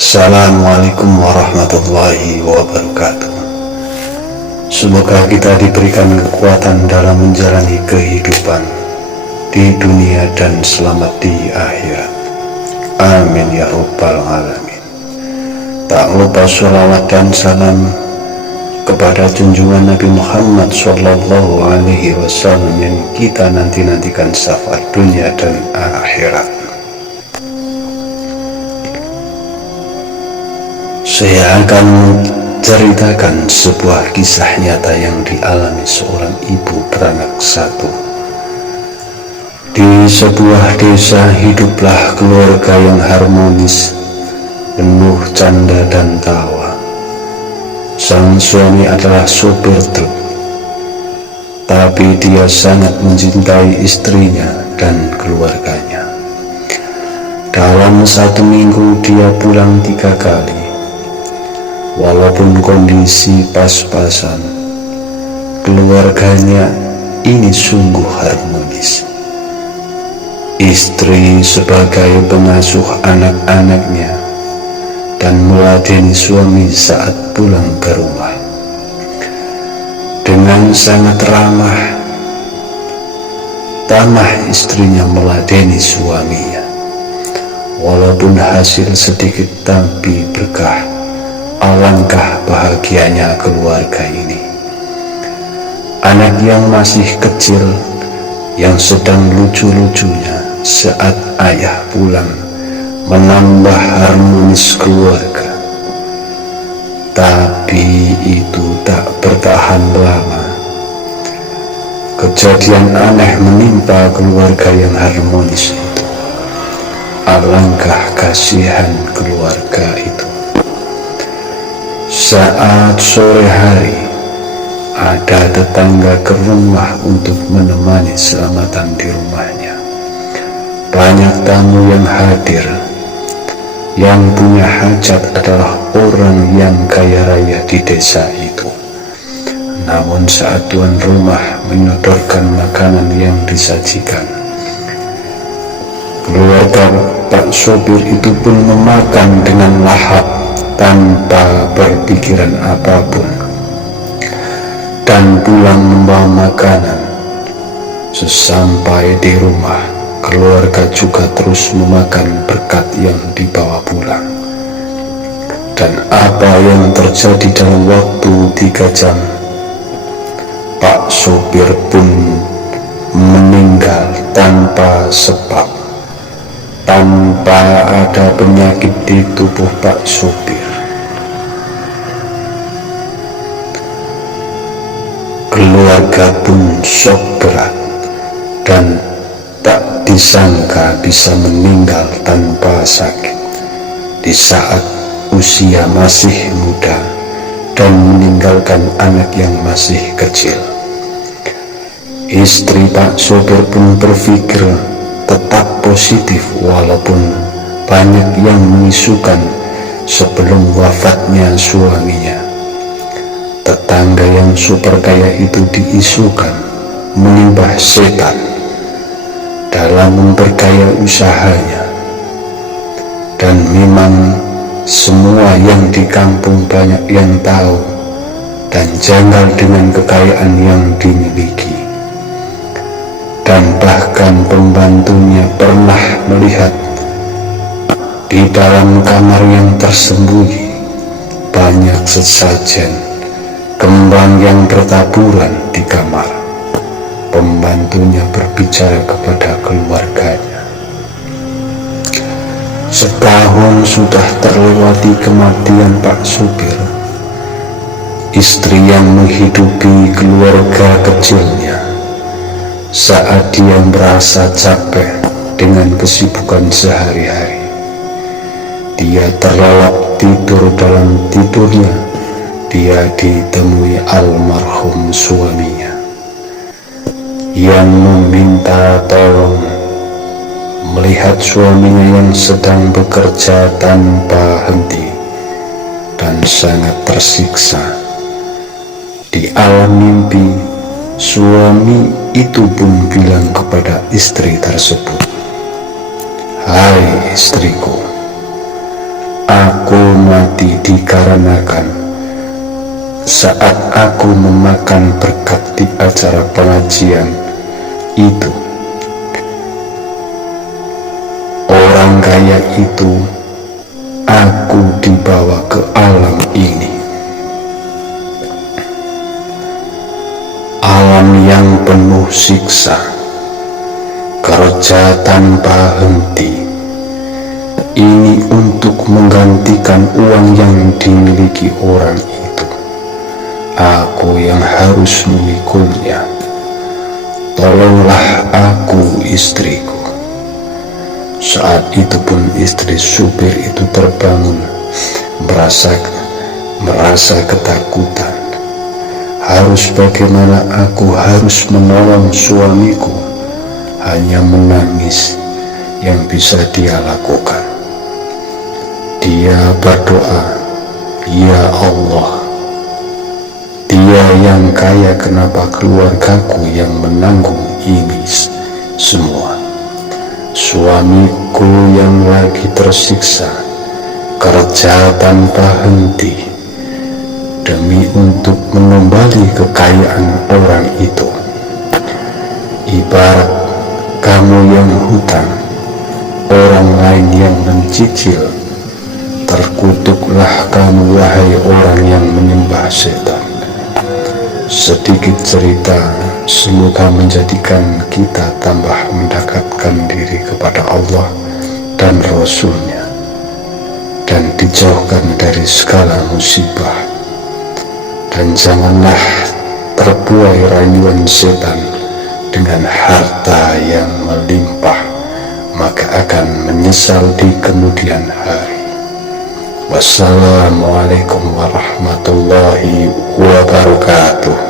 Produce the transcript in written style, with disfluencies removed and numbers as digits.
Assalamualaikum warahmatullahi wabarakatuh. Semoga kita diberikan kekuatan dalam menjalani kehidupan di dunia dan selamat di akhirat. Amin ya rabbal alamin. Tak lupa sholawat dan salam kepada junjungan Nabi Muhammad Sallallahu Alaihi Wasallam yang kita nanti-nantikan syafaat dunia dan akhirat. Saya akan menceritakan sebuah kisah nyata yang dialami seorang ibu beranak satu. Di sebuah desa hiduplah keluarga yang harmonis, penuh canda dan tawa. Sang suami adalah sopir truk, tapi dia sangat mencintai istrinya dan keluarganya. Dalam satu minggu dia pulang 3 kali. Walaupun kondisi pas-pasan, keluarganya ini sungguh harmonis. Istri sebagai pengasuh anak-anaknya dan meladeni suami saat pulang ke rumah. Dengan sangat tamah istrinya meladeni suaminya. Walaupun hasil sedikit tapi berkah. Alangkah bahagianya keluarga ini. Anak yang masih kecil, yang sedang lucu-lucunya saat ayah pulang, menambah harmonis keluarga. Tapi itu tak bertahan lama. Kejadian aneh menimpa keluarga yang harmonis itu. Alangkah kasihan keluarga itu. Saat sore hari, ada tetangga ke rumah untuk menemani selamatan di rumahnya. Banyak tamu yang hadir. Yang punya hajat adalah orang yang kaya raya di desa itu. Namun saat tuan rumah menyodorkan makanan yang disajikan, keluarga Pak Sopir itu pun memakan dengan lahap tanpa berpikiran apapun, dan pulang membawa makanan. Sesampai di rumah, keluarga juga terus memakan berkat yang dibawa pulang. Dan apa yang terjadi dalam waktu 3 jam, Pak Sopir pun meninggal tanpa sebab, tanpa ada penyakit di tubuh Pak Sopir. Keluarga pun shock berat dan tak disangka bisa meninggal tanpa sakit di saat usia masih muda dan meninggalkan anak yang masih kecil. Istri Pak Sopir pun berpikir tetap positif walaupun banyak yang mengisukan sebelum wafatnya suaminya. Tetangga yang super kaya itu diisukan menyembah setan dalam memperkaya usahanya. Dan memang semua yang di kampung banyak yang tahu dan janggal dengan kekayaan yang dimiliki. Dan bahkan pembantunya pernah melihat di dalam kamar yang tersembunyi banyak sesajen kembang yang bertaburan di kamar. Pembantunya berbicara kepada keluarganya. Setahun sudah terlewati kematian Pak Sopir. Istri yang menghidupi keluarga kecilnya. Saat dia merasa capek dengan kesibukan sehari-hari, dia terlelap tidur. Dalam tidurnya dia ditemui almarhum suaminya yang meminta tolong melihat suaminya yang sedang bekerja tanpa henti dan sangat tersiksa. Di alam mimpi, suami itu pun bilang kepada istri tersebut, "Hai istriku, aku aku mati dikarenakan saat aku memakan berkat di acara pengajian itu, orang kaya itu aku dibawa ke alam ini, alam yang penuh siksa, kerja tanpa henti. Ini untuk menggantikan uang yang dimiliki orang itu. Aku yang harus memikulnya. Tolonglah aku, istriku. Saat itu pun istri supir itu terbangun, merasa ketakutan. Harus bagaimana aku harus menolong suamiku? Hanya menangis yang bisa dia lakukan. Dia berdoa, "Ya Allah, Dia yang kaya, kenapa keluargaku yang menanggung ini semua? Suamiku yang lagi tersiksa, kerja tanpa henti, demi untuk mengembali kekayaan orang itu. Ibarat kamu yang hutang, orang lain yang mencicil. Terkutuklah kamu, wahai orang yang menyembah setan." Sedikit cerita, semoga menjadikan kita tambah mendekatkan diri kepada Allah dan Rasul-Nya, dan dijauhkan dari segala musibah. Dan janganlah terbuai rayuan setan dengan harta yang melimpah, maka akan menyesal di kemudian hari. Wassalamualaikum warahmatullahi wabarakatuh.